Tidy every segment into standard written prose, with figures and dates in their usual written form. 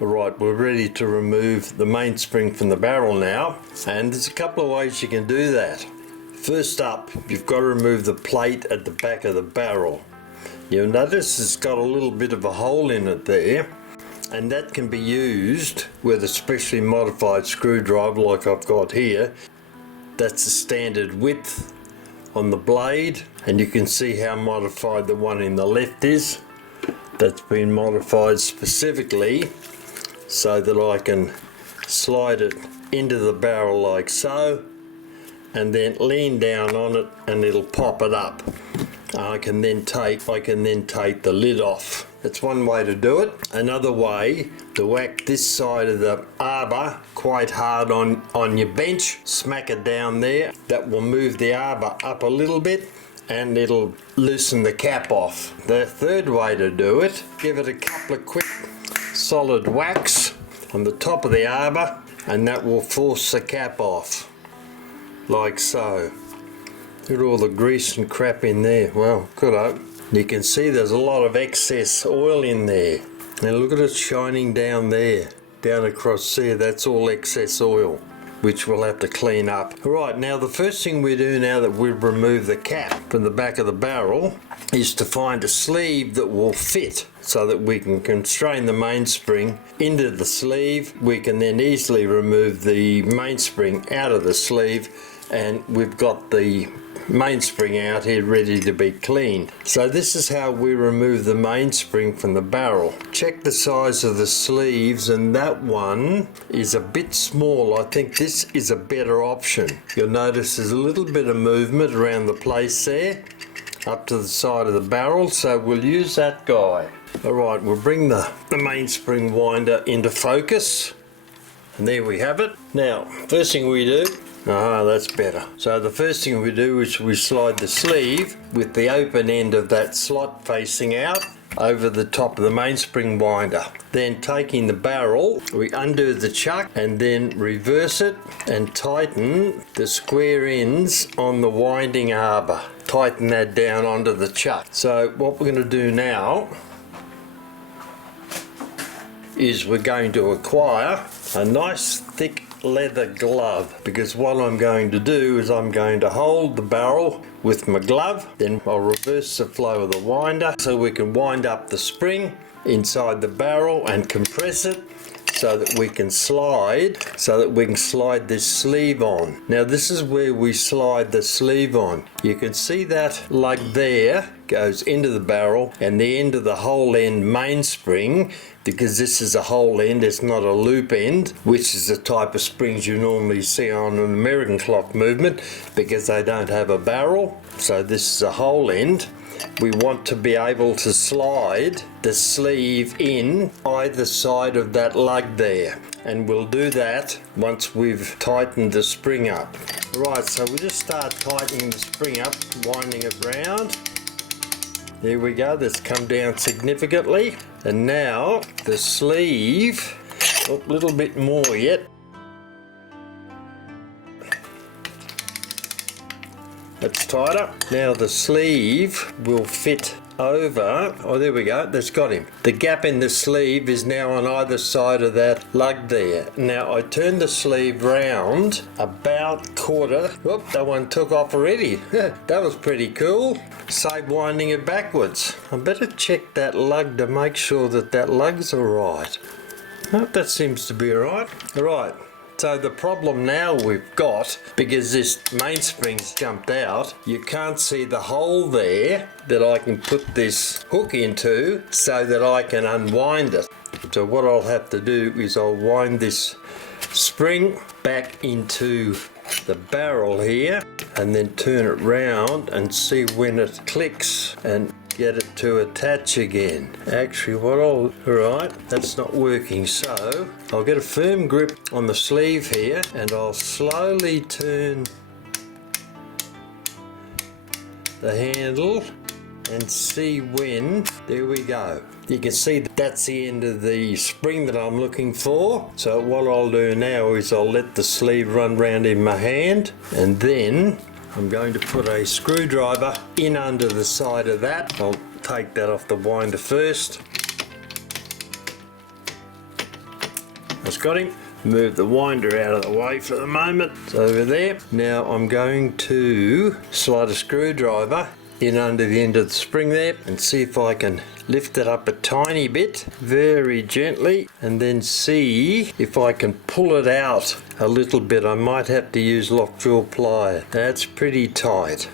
Alright, we're ready to remove the mainspring from the barrel now, and there's a couple of ways you can do that. First up, you've got to remove the plate at the back of the barrel. You'll notice it's got a little bit of a hole in it there, and that can be used with a specially modified screwdriver like I've got here. That's the standard width on the blade, and you can see how modified the one in the left is. That's been modified specifically so that I can slide it into the barrel like so, and then lean down on it and it'll pop it up. I can then take the lid off. That's one way to do it. Another way, to whack this side of the arbor quite hard on your bench, smack it down there. That will move the arbor up a little bit and it'll loosen the cap off. The third way to do it, give it a couple of quick solid whacks on the top of the arbor, and that will force the cap off like so. Look at all the grease and crap in there. Well, good hope. You can see there's a lot of excess oil in there. Now look at it shining down there, down across there. That's all excess oil, which we'll have to clean up. Right, now the first thing we do now that we've removed the cap from the back of the barrel is to find a sleeve that will fit so that we can constrain the mainspring into the sleeve. We can then easily remove the mainspring out of the sleeve, and we've got the mainspring out here ready to be cleaned. So this is how we remove the mainspring from the barrel. Check the size of the sleeves, and that one is a bit small. I think this is a better option. You'll notice there's a little bit of movement around the place there up to the side of the barrel, so we'll use that guy. Alright, we'll bring the mainspring winder into focus, and there we have it. Now first thing we do, that's better. So the first thing we do is we slide the sleeve with the open end of that slot facing out over the top of the mainspring winder. Then taking the barrel, we undo the chuck and then reverse it and tighten the square ends on the winding arbor. Tighten that down onto the chuck. So what we're going to do now is we're going to acquire a nice thick leather glove, because what I'm going to do is I'm going to hold the barrel with my glove, then I'll reverse the flow of the winder so we can wind up the spring inside the barrel and compress it so that we can slide this sleeve on. Now this is where we slide the sleeve on. You can see that lug there goes into the barrel, and the end of the whole end mainspring, because this is a whole end, it's not a loop end, which is the type of springs you normally see on an American clock movement, because they don't have a barrel. So this is a whole end. We want to be able to slide the sleeve in either side of that lug there, and we'll do that once we've tightened the spring up. Right, so we'll just start tightening the spring up, winding it round. There we go, that's come down significantly. And now the sleeve, a little bit more yet. That's tighter. Now the sleeve will fit over, there we go, that's got him. The gap in the sleeve is now on either side of that lug there. Now I turn the sleeve round about quarter. Whoop, that one took off already. That was pretty cool. Save winding it backwards. I better check that lug to make sure that that lug's alright. Nope, that seems to be alright. Alright. So the problem now we've got, because this mainspring's jumped out, you can't see the hole there that I can put this hook into so that I can unwind it. So what I'll have to do is I'll wind this spring back into the barrel here and then turn it round and see when it clicks and get it to attach again. Actually, alright, that's not working, so I'll get a firm grip on the sleeve here and I'll slowly turn the handle and see when. There we go. You can see that's the end of the spring that I'm looking for. So what I'll do now is I'll let the sleeve run round in my hand, and then I'm going to put a screwdriver in under the side of that. I'll take that off the winder first. I've got him. Move the winder out of the way for the moment. It's over there. Now I'm going to slide a screwdriver in under the end of the spring there and see if I can lift it up a tiny bit, very gently, and then see if I can pull it out a little bit. I might have to use lock-jaw plier. That's pretty tight.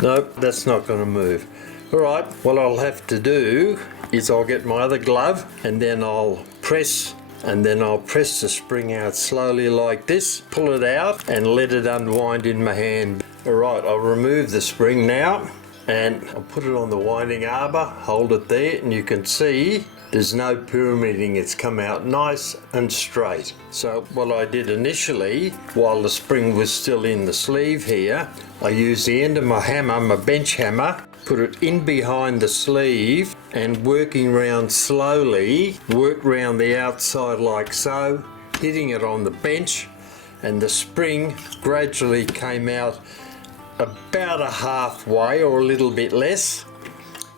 Nope, that's not going to move. Alright, what I'll have to do is I'll get my other glove and then I'll press the spring out slowly like this, pull it out and let it unwind in my hand. Alright, I'll remove the spring now and I'll put it on the winding arbor, hold it there, and you can see there's no pyramiding. It's come out nice and straight. So what I did initially, while the spring was still in the sleeve here, I used the end of my hammer, my bench hammer, put it in behind the sleeve and working round slowly, work round the outside like so, hitting it on the bench, and the spring gradually came out about a halfway or a little bit less.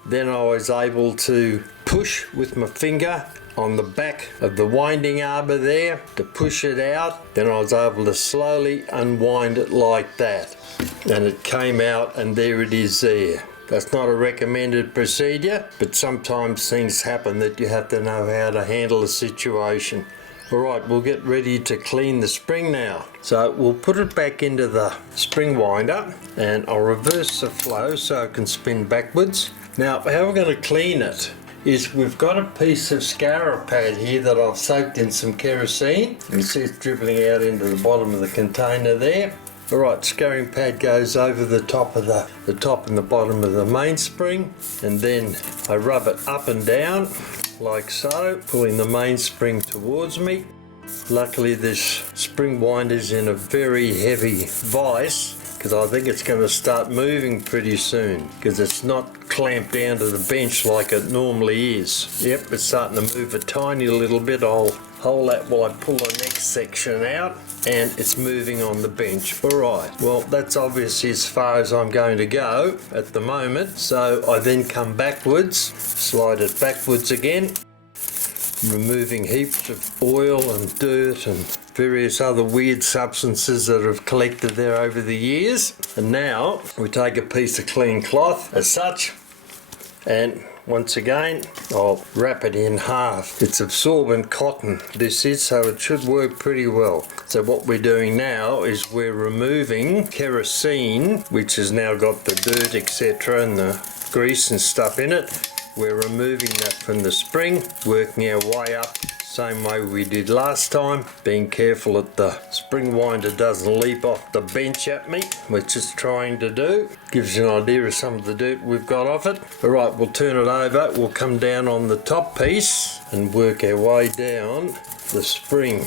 Then I was able to push with my finger on the back of the winding arbor there to push it out. Then I was able to slowly unwind it like that, and it came out, and there it is there. That's not a recommended procedure, but sometimes things happen that you have to know how to handle the situation. Alright, we'll get ready to clean the spring now. So we'll put it back into the spring winder and I'll reverse the flow so it can spin backwards. Now how we're going to clean it is we've got a piece of scourer pad here that I've soaked in some kerosene. You can see it's dribbling out into the bottom of the container there. Alright, scouring pad goes over the top of the top and the bottom of the mainspring, and then I rub it up and down like so, pulling the mainspring towards me. Luckily this spring winder's in a very heavy vise because I think it's going to start moving pretty soon because it's not clamped down to the bench like it normally is. Yep, it's starting to move a tiny little bit. I'll hold that while I pull the next section out, and it's moving on the bench. Alright, well that's obviously as far as I'm going to go at the moment. So I then come backwards, slide it backwards again, removing heaps of oil and dirt and various other weird substances that have collected there over the years. And now we take a piece of clean cloth as such, and once again I'll wrap it in half. It's absorbent cotton this is, so it should work pretty well. So what we're doing now is we're removing kerosene, which has now got the dirt etc and the grease and stuff in it. We're removing that from the spring, working our way up same way we did last time, being careful that the spring winder doesn't leap off the bench at me, which it's trying to do. Gives you an idea of some of the dirt we've got off it. Alright, we'll turn it over, we'll come down on the top piece and work our way down the spring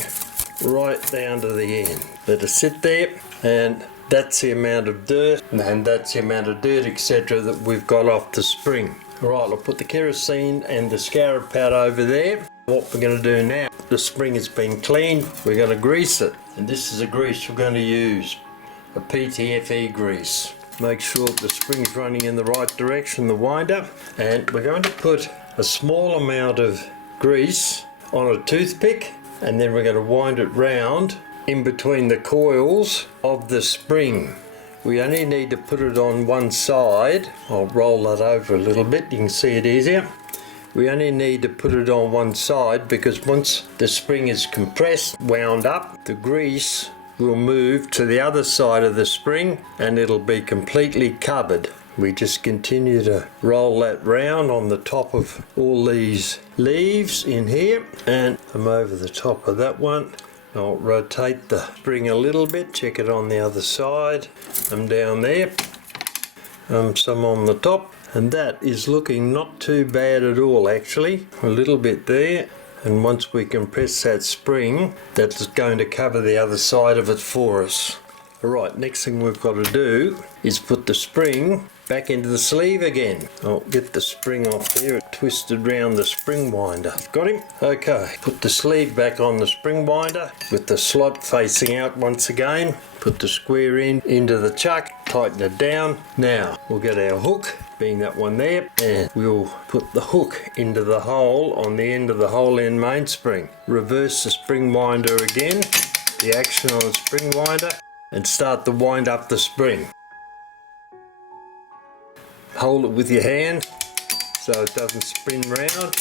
right down to the end. Let it sit there, and that's the amount of dirt, and that's the amount of dirt etc that we've got off the spring. Alright, I'll put the kerosene and the scourer pad over there. What we're going to do now, the spring has been cleaned, we're going to grease it. And this is a grease we're going to use, a PTFE grease. Make sure that the spring's running in the right direction, the winder. And we're going to put a small amount of grease on a toothpick, and then we're going to wind it round in between the coils of the spring. We only need to put it on one side. I'll roll that over a little bit, you can see it easier. We only need to put it on one side because once the spring is compressed, wound up, the grease will move to the other side of the spring and it'll be completely covered. We just continue to roll that round on the top of all these leaves in here, and I'm over the top of that one. I'll rotate the spring a little bit, check it on the other side. I'm down there, some on the top, and that is looking not too bad at all actually. A little bit there, and once we compress that spring, that's going to cover the other side of it for us. Alright, next thing we've got to do is put the spring back into the sleeve again. I'll get the spring off there, it twisted round the spring winder. Got him? Okay, put the sleeve back on the spring winder with the slot facing out once again. Put the square end into the chuck, tighten it down. Now we'll get our hook being that one there, and we'll put the hook into the hole on the end of the hole end mainspring. Reverse the spring winder again, the action on the spring winder, and start to wind up the spring. Hold it with your hand so it doesn't spin round.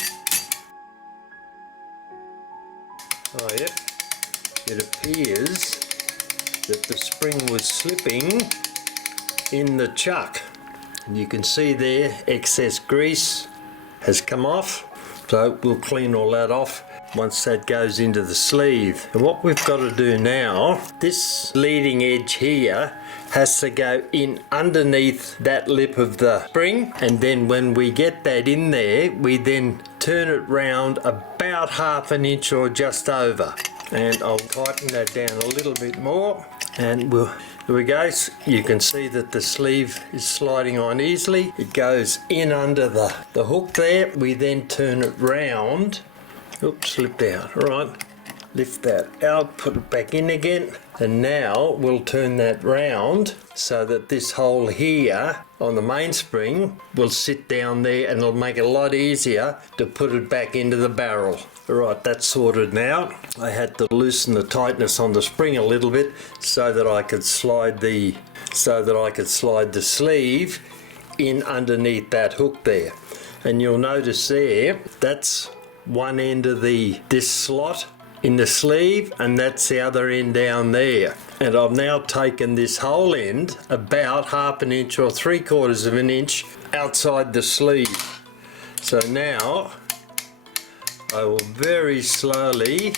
Oh yep, it appears that the spring was slipping in the chuck. And you can see there excess grease has come off, so we'll clean all that off once that goes into the sleeve. And what we've got to do now, this leading edge here has to go in underneath that lip of the spring, and then when we get that in there, we then turn it round about 1/2 inch or just over. And I'll tighten that down a little bit more, and there we go. You can see that the sleeve is sliding on easily. It goes in under the hook there. We then turn it round. Oops, slipped out. All right, lift that out, put it back in again. And now we'll turn that round so that this hole here on the mainspring will sit down there, and it'll make it a lot easier to put it back into the barrel. Alright, that's sorted now. I had to loosen the tightness on the spring a little bit so that I could slide the sleeve in underneath that hook there. And you'll notice there, that's one end of this slot in the sleeve, and that's the other end down there. And I've now taken this whole end about 1/2 inch or 3/4 inch outside the sleeve. So now I will very slowly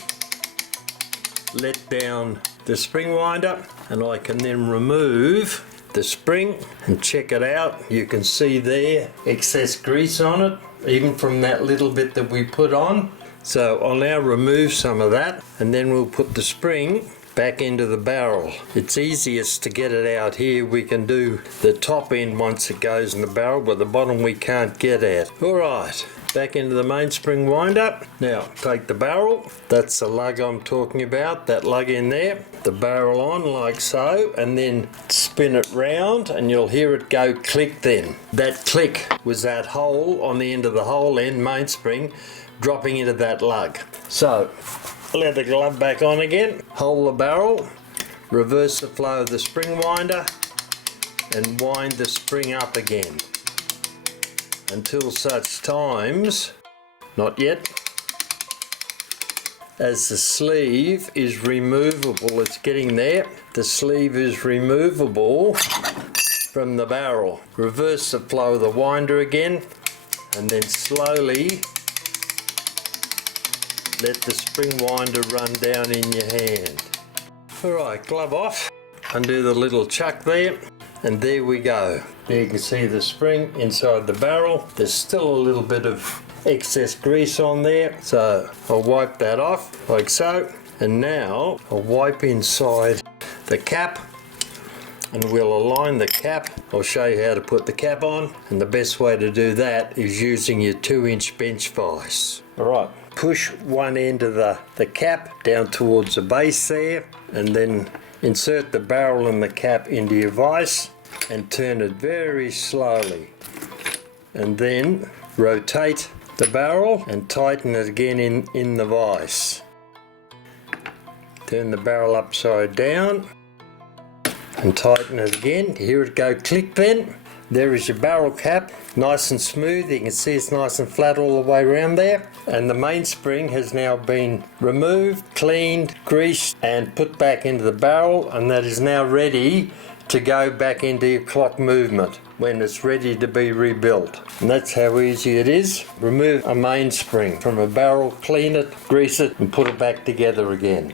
let down the spring winder, and I can then remove the spring and check it out. You can see there excess grease on it, even from that little bit that we put on. So I'll now remove some of that, and then we'll put the spring back into the barrel. It's easiest to get it out here. We can do the top end once it goes in the barrel, but the bottom we can't get at. Alright, back into the mainspring winder. Now take the barrel, that's the lug I'm talking about, that lug in there, the barrel on like so, and then spin it round, and you'll hear it go click then. That click was that hole on the end of the hole end mainspring dropping into that lug. So let the glove back on again, hold the barrel, reverse the flow of the spring winder, and wind the spring up again until such times, not yet, as the sleeve is removable. It's getting there. The sleeve is removable from the barrel. Reverse the flow of the winder again, and then slowly let the spring winder run down in your hand. Alright, glove off, undo the little chuck there, and there we go. There you can see the spring inside the barrel. There's still a little bit of excess grease on there, so I'll wipe that off like so. And now I'll wipe inside the cap, and we'll align the cap. I'll show you how to put the cap on, and the best way to do that is using your 2-inch bench vise. Alright, push one end of the cap down towards the base there, and then insert the barrel and the cap into your vise and turn it very slowly, and then rotate the barrel and tighten it again in the vise. Turn the barrel upside down and tighten it again. Hear it go click then. There is your barrel cap, nice and smooth. You can see it's nice and flat all the way around there. And the mainspring has now been removed, cleaned, greased, and put back into the barrel, and that is now ready to go back into your clock movement when it's ready to be rebuilt. And that's how easy it is. Remove a mainspring from a barrel, clean it, grease it, and put it back together again.